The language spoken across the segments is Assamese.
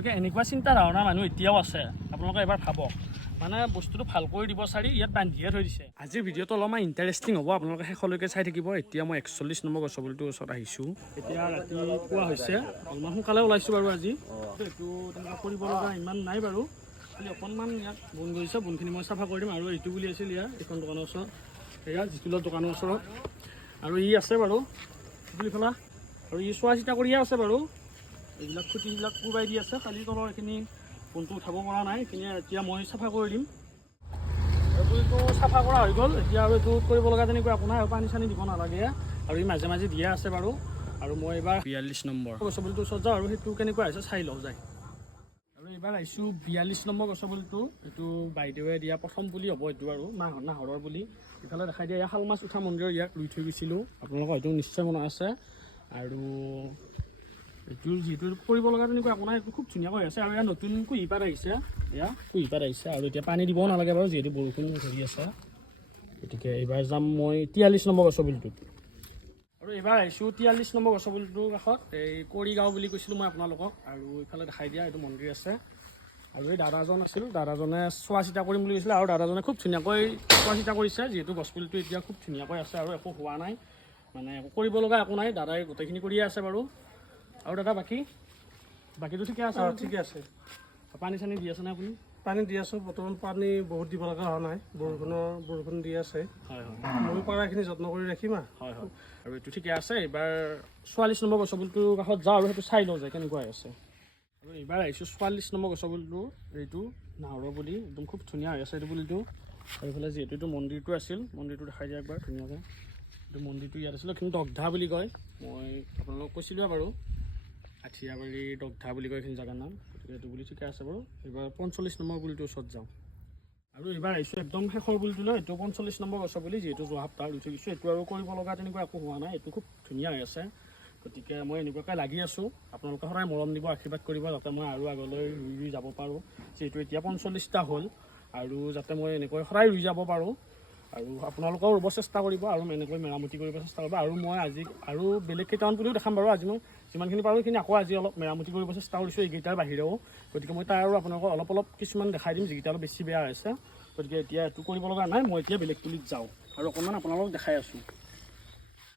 গতিকে এনেকুৱা চিন্তা ধাৰণা মানুহ এতিয়াও আছে আপোনালোকে এবাৰ ভাবক মানে বস্তুটো ভাল কৰি দিব চাৰি ইয়াত বান্ধিয়ে থৈ দিছে আজিৰ ভিডিঅ'টো অলপমান ইণ্টাৰেষ্টিং হ'ব আপোনালোকে শেষলৈকে চাই থাকিব এতিয়া মই 41 নম্বৰ গছপুলিটোৰ ওচৰত আহিছোঁ এতিয়া ৰাতিপুৱা হৈছে অলপমান সোনকালে ওলাইছোঁ বাৰু আজি এইটো তেনেকুৱা কৰিব লগা ইমান নাই বাৰু খালি অকণমান ইয়াত বন গৈছে বনখিনি মই চাফা কৰি দিম আৰু এইটো বুলি আছিল ইয়াৰ এইখন দোকানৰ ওচৰত এয়া জিতুলৰ দোকানৰ ওচৰত আৰু ই আছে বাৰু বুলি পেলা আৰু ই চোৱা চিতা কৰিয়ে আছে বাৰু এইবিলাক খুঁটিবিলাক কোবাই দি আছে খালি তলৰ এইখিনি বনটো উঠাব পৰা নাই এইখিনি এতিয়া মই চাফা কৰি দিম পুলিটো চাফা কৰা হৈ গ'ল এতিয়া আৰু এইটো কৰিব লগা তেনেকুৱা আপোনাৰ আৰু পানী চানী দিব নালাগে আৰু ই মাজে মাজে দিয়া আছে বাৰু আৰু মই এইবাৰ 42 নম্বৰ গছপুলিটোৰ ওচৰত যাওঁ আৰু সেইটো কেনেকুৱা হৈছে চাই লওঁ যায় আৰু এইবাৰ আহিছোঁ 42 নম্বৰ গছপুলিটো এইটো বাইদেৱে দিয়া প্ৰথম পুলি হ'ব এইটো আৰু নাহৰৰ পুলি ইফালে দেখাই দিয়া শাল মাছ উঠা মন্দিৰৰ ইয়াক ৰুই থৈ গৈছিলোঁ আপোনালোকৰ হয়তো নিশ্চয় মনত আছে আৰু এইটো যিটো কৰিব লগা তেনেকুৱা আপোনাৰ এইটো খুব ধুনীয়াকৈ আছে আৰু ইয়াৰ নতুন কুঁহিপাত আহিছে এয়া কুঁহিপাত আহিছে আৰু এতিয়া পানী দিবও নালাগে বাৰু যিহেতু বৰষুণ ধৰি আছে গতিকে এইবাৰ যাম মই 43 নম্বৰ গছপুলিটোত আৰু এইবাৰ আহিছোঁ 43 নম্বৰ গছপুলিটোৰ কাষত এই কৰিগাঁও বুলি কৈছিলোঁ মই আপোনালোকক আৰু এইফালে দেখাই দিয়া এইটো মন্দিৰ আছে আৰু এই দাদাজন আছিল দাদাজনে চোৱা চিতা কৰিম বুলি কৈছিলে আৰু দাদাজনে খুব ধুনীয়াকৈ চোৱা চিতা কৰিছে যিহেতু গছপুলিটো এতিয়া খুব ধুনীয়াকৈ আছে আৰু একো হোৱা নাই মানে একো কৰিব লগা একো নাই দাদাই গোটেইখিনি কৰিয়ে আছে বাৰু আৰু দাদা বাকীটো ঠিকে আছে ঠিকে আছে পানী চানী দি আছে নে আপুনি পানী দি আছোঁ বৰ্তমান পানী বহুত দিব লগা হোৱা নাই বৰষুণ দি আছে হয় হয় মই পৰাখিনি যত্ন কৰি ৰাখিম হয় হয় আৰু এইটো ঠিকে আছে এইবাৰ 44 নম্বৰ গছপুলিটোৰ কাষত যাওঁ আৰু সেইটো চাই লওঁ যায় কেনেকুৱা আছে আৰু এইবাৰ আহিছোঁ 44 নম্বৰ গছপুলিটো এইটো নাহৰৰ পুলি একদম খুব ধুনীয়া হৈ আছে এইটো পুলিটো আৰু এইফালে যিহেতু এইটো মন্দিৰটো আছিল মন্দিৰটো দেখাই দিয়া একবাৰ ধুনীয়াকৈ এইটো মন্দিৰটো ইয়াত আছিল কিন্তু দগ্ধা বুলি কয় মই আপোনালোকক কৈছিলোঁ বাৰু আঠিয়াবাৰী দগ্ধা বুলি কয় এইখিনি জেগাৰ নাম গতিকে এইটো বুলি ঠিকে আছে বাৰু এইবাৰ 45 নম্বৰ পুলিটোৰ ওচৰত যাওঁ আৰু এইবাৰ আহিছোঁ একদম শেষৰ পুলিটোলৈ এইটো 45 নম্বৰ গছৰ পুলি যিহেতু যোৱা সপ্তাহ ৰুই থৈ গৈছোঁ এইটো আৰু কৰিব লগা তেনেকুৱা একো হোৱা নাই এইটো খুব ধুনীয়া হৈ আছে গতিকে মই এনেকুৱাকৈ লাগি আছোঁ আপোনালোকে সদায় মৰম দিব আশীৰ্বাদ কৰিব যাতে মই আৰু আগলৈ ৰুই যাব পাৰোঁ যিহেতু এতিয়া 45টা হ'ল আৰু যাতে মই এনেকৈ সদায় ৰুই যাব পাৰোঁ আৰু আপোনালোকেও ৰুব চেষ্টা কৰিব আৰু এনেকৈ মেৰামতি কৰিব চেষ্টা কৰিব আৰু মই আজি আৰু বেলেগ কেইটামান পুলিও দেখাম বাৰু আজি মই যিমানখিনি পাৰোঁ সেইখিনি আকৌ আজি অলপ মেৰামতি কৰিব চেষ্টা কৰিছোঁ এইকেইটাৰ বাহিৰেও গতিকে মই তাৰ আৰু আপোনালোকক অলপ কিছুমান দেখাই দিম যিকেইটা অলপ বেছি বেয়া হৈছে গতিকে এতিয়া এইটো কৰিব লগা নাই মই এতিয়া বেলেগ পুলিত যাওঁ আৰু অকণমান আপোনালোকক দেখাই আছোঁ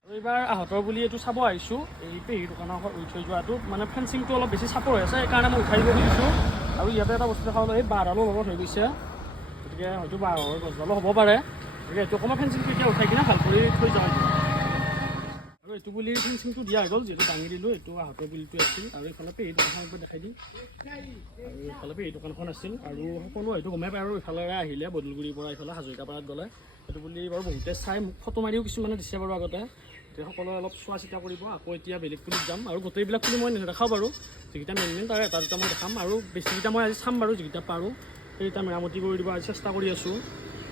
আৰু এইবাৰ আহঁতৰ পুলি এইটো চাব আহিছোঁ এই পেহীৰ দোকানৰ ৰুই থৈ যোৱাটো মানে ফেঞ্চিংটো অলপ বেছি চাপৰ হৈ আছে সেইকাৰণে মই উঠাই দিব খুজিছোঁ আৰু ইয়াতে এটা বস্তু দেখা পালোঁ এই বাঁহডালো লগত হৈ গৈছে গতিকে হয়তো বাঁহৰ গছডালো হ'ব পাৰে গতিকে এইটো অকণমান ফেঞ্চিংটো এতিয়া উঠাই কিনে ভাল কৰি থৈ যাওঁ আৰু এইটো পুলিৰ ফেঞ্চিংটো দিয়া হৈ গ'ল যিহেতু দাঙি দিলোঁ এইটো আহঁতৰ পুলিটো আছিল আৰু এইফালে পেহী দোকানখন একবাৰ দেখাই দিম আৰু এইফালে পেহী দোকানখন আছিল আৰু সকলো হয়তো গমেই পায় আৰু ইফালেৰে আহিলে বদলগুৰিৰ পৰা এইফালে হাজৰিকাপাৰাত গ'লে সেইটো বুলি বাৰু বহুতে চাই মোক ফটো মাৰিও কিছুমানে দিছে বাৰু আগতে এতিয়া সকলোৱে অলপ চোৱা চিতা কৰিব আকৌ এতিয়া বেলেগ পুলিত যাম আৰু গোটেইবিলাক পুলি মই নেদেখাওঁ বাৰু যিকেইটা মেইন তাৰে এটা দুটা মই দেখাম আৰু বেছিকেইটা মই আজি চাম বাৰু যিকেইটা পাৰোঁ সেইকেইটা মেৰামতি কৰি দিব আজি চেষ্টা কৰি আছোঁ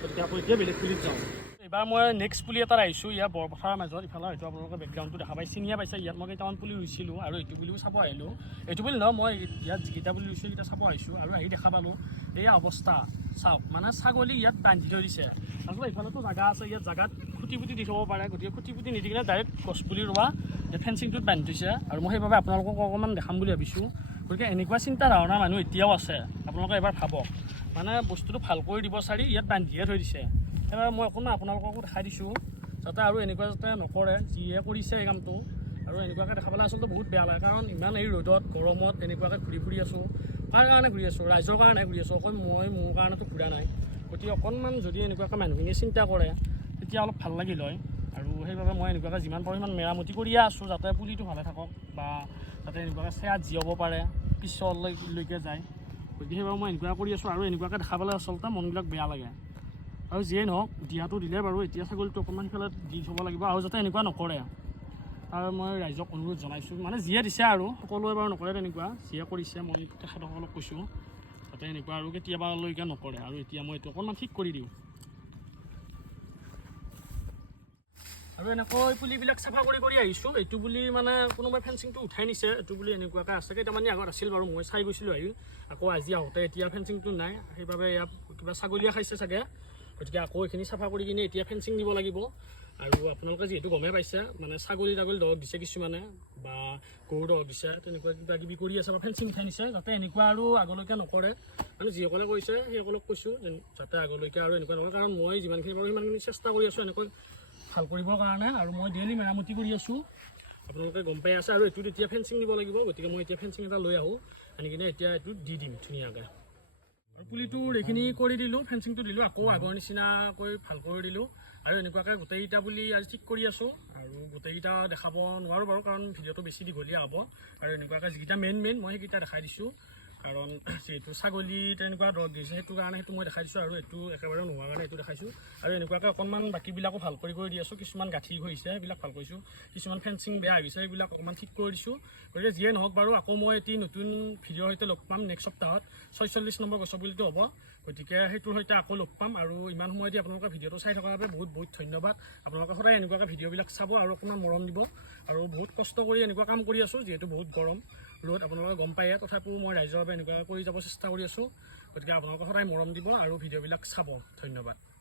গতিকে আকৌ এতিয়া বেলেগ পুলিত যাওঁ এইবাৰ মই নেক্সট পুলি এটাত আহিছোঁ ইয়াৰ বৰপথাৰৰ মাজত ইফালে হয়তো আপোনালোকে বেকগ্ৰাউণ্ডটো দেখা পাই চিনিয়ে পাইছে ইয়াত মই কেইটামান পুলি ৰুইছিলোঁ আৰু এইটো পুলিও চাব আহিলোঁ এইটো বুলি নহয় মই ইয়াত যিকেইটা পুলি ৰুইছোঁ সেইকেইটা চাব আহিছোঁ আৰু আহি দেখা পালোঁ এয়া অৱস্থা চাওক মানে ছাগলী ইয়াত বান্ধি থৈ দিছে আচলতে ইফালেতো জেগা আছে ইয়াত জেগাত খুটি পুটি দি থ'ব পাৰে গতিকে খুটি পুটি নিদি কিনে ডাইৰেক্ট গছপুলি ৰোৱা ফেঞ্চিংটোত বান্ধি থৈছে আৰু মই সেইবাবে আপোনালোকক অকণমান দেখাম বুলি ভাবিছোঁ গতিকে এনেকুৱা চিন্তা ধাৰণা মানুহ এতিয়াও আছে আপোনালোকে এবাৰ ভাবক মানে বস্তুটো ভাল কৰি দিব চাৰি ইয়াত বান্ধিয়ে থৈ দিছে সেইবাবে মই অকণমান আপোনালোককো দেখাই দিছোঁ যাতে আৰু এনেকুৱা যাতে নকৰে যিয়ে কৰিছে এই কামটো আৰু এনেকুৱাকৈ দেখা পালে আচলতে বহুত বেয়া লাগে কাৰণ ইমান এই ৰ'দত গৰমত এনেকুৱাকৈ ঘূৰি ফুৰি আছোঁ কাৰ কাৰণে ঘূৰি আছোঁ ৰাইজৰ কাৰণে ঘূৰি আছোঁ অকল মই মোৰ কাৰণেতো ঘূৰা নাই গতিকে অকণমান যদি এনেকুৱাকৈ মানুহখিনিয়ে চিন্তা কৰে তেতিয়া অলপ ভাল লাগিল হয় আৰু সেইবাবে মই এনেকুৱাকৈ যিমান পাৰোঁ সিমান মেৰামতি কৰিয়ে আছোঁ যাতে পুলিটো ভালে থাকক বা যাতে এনেকুৱাকৈ চেয়াত জীয়াব পাৰে পিছলৈকে যায় গতিকে সেইবাবে মই এনেকুৱা কৰি আছোঁ আৰু এনেকুৱাকৈ দেখা পালে আচলতে মনবিলাক বেয়া লাগে আৰু যিয়ে নহওক দিয়াটো দিলে বাৰু এতিয়া ছাগলীটো অকণমান সিফালে দি থ'ব লাগিব আৰু যাতে এনেকুৱা নকৰে আৰু মই ৰাইজক অনুৰোধ জনাইছোঁ মানে যিয়ে দিছে আৰু সকলোৱে বাৰু নকৰে তেনেকুৱা যিয়ে কৰিছে মই তেখেতসকলক কৈছোঁ যাতে এনেকুৱা আৰু কেতিয়াবালৈকে নকৰে আৰু এতিয়া মই এইটো অকণমান ঠিক কৰি দিওঁ আৰু এনেকৈ পুলিবিলাক চাফা কৰি আহিছোঁ এইটো বুলি মানে কোনোবাই ফেঞ্চিংটো উঠাই নিছে এইটো বুলি এনেকুৱাকৈ আছে কেইটামানে আগত আছিল বাৰু মই চাই গৈছিলোঁ আহি আকৌ আজি আহোঁতে এতিয়া ফেঞ্চিংটো নাই সেইবাবে ইয়াত কিবা ছাগলীয়ে খাইছে চাগে গতিকে আকৌ এইখিনি চাফা কৰি কিনে এতিয়া ফেঞ্চিং দিব লাগিব আৰু আপোনালোকে যিহেতু গমেই পাইছে মানে ছাগলী দৰৱ দিছে কিছুমানে বা গৰু দৰৱ দিছে তেনেকুৱা কিবা কিবি কৰি আছে বা ফেঞ্চিং উঠাই নিছে যাতে এনেকুৱা আৰু আগলৈকে নকৰে মানে যিসকলে কৰিছে সেইসকলক কৈছোঁ যাতে আগলৈকে আৰু এনেকুৱা নকৰে কাৰণ মই যিমানখিনি পাৰোঁ সিমানখিনি চেষ্টা কৰি আছোঁ এনেকৈ ভাল কৰিবৰ কাৰণে আৰু মই ডেইলি মেৰামতি কৰি আছোঁ আপোনালোকে গম পাই আছে আৰু এইটোত এতিয়া ফেঞ্চিং দিব লাগিব গতিকে মই এতিয়া ফেঞ্চিং এটা লৈ আহোঁ আনি কিনে এতিয়া এইটো দি দিম ধুনীয়াকৈ আৰু পুলিটোৰ এইখিনি কৰি দিলোঁ ফেঞ্চিংটো দিলোঁ আকৌ আগৰ নিচিনাকৈ ভাল কৰি দিলোঁ আৰু এনেকুৱাকৈ গোটেইকেইটা বুলি আজি ঠিক কৰি আছোঁ আৰু গোটেইকেইটা দেখাব নোৱাৰোঁ বাৰু কাৰণ ভিডিঅ'টো বেছি দীঘলীয়া হ'ব আৰু এনেকুৱাকৈ যিকেইটা মেইন মই সেইকেইটা দেখাই দিছোঁ কাৰণ যিহেতু ছাগলী তেনেকুৱা দৰৱ দিছে সেইটো কাৰণে সেইটো মই দেখাই দিছোঁ আৰু এইটো একেবাৰে নোহোৱাৰ কাৰণে এইটো দেখাইছোঁ আৰু এনেকুৱাকৈ অকণমান বাকীবিলাকো ভাল কৰি দি আছোঁ কিছুমান গাঁঠি হৈছে সেইবিলাক ভাল কৰিছোঁ কিছুমান ফেঞ্চিং বেয়া হৈছে সেইবিলাক অকণমান ঠিক কৰি দিছোঁ গতিকে যিয়ে নহওক বাৰু আকৌ মই এটি নতুন ভিডিঅ'ৰ সৈতে লগ পাম নেক্সট সপ্তাহত 46 নম্বৰ গছৰ পুলিটো হ'ব গতিকে সেইটোৰ সৈতে আকৌ লগ পাম আৰু ইমান সময় দি আপোনালোকে ভিডিঅ'টো চাই থকাৰ বাবে বহুত ধন্যবাদ আপোনালোকে সদায় এনেকুৱাকৈ ভিডিঅ'বিলাক চাব আৰু অকণমান মৰম দিব আৰু বহুত কষ্ট কৰি এনেকুৱা কাম কৰি আছোঁ যিহেতু বহুত গৰম ৰ'দ আপোনালোকে গম পায়ে তথাপিও মই ৰাইজৰ বাবে এনেকুৱা কৰি যাব চেষ্টা কৰি আছোঁ গতিকে আপোনালোকে সদায় মৰম দিব আৰু ভিডিঅ'বিলাক চাব ধন্যবাদ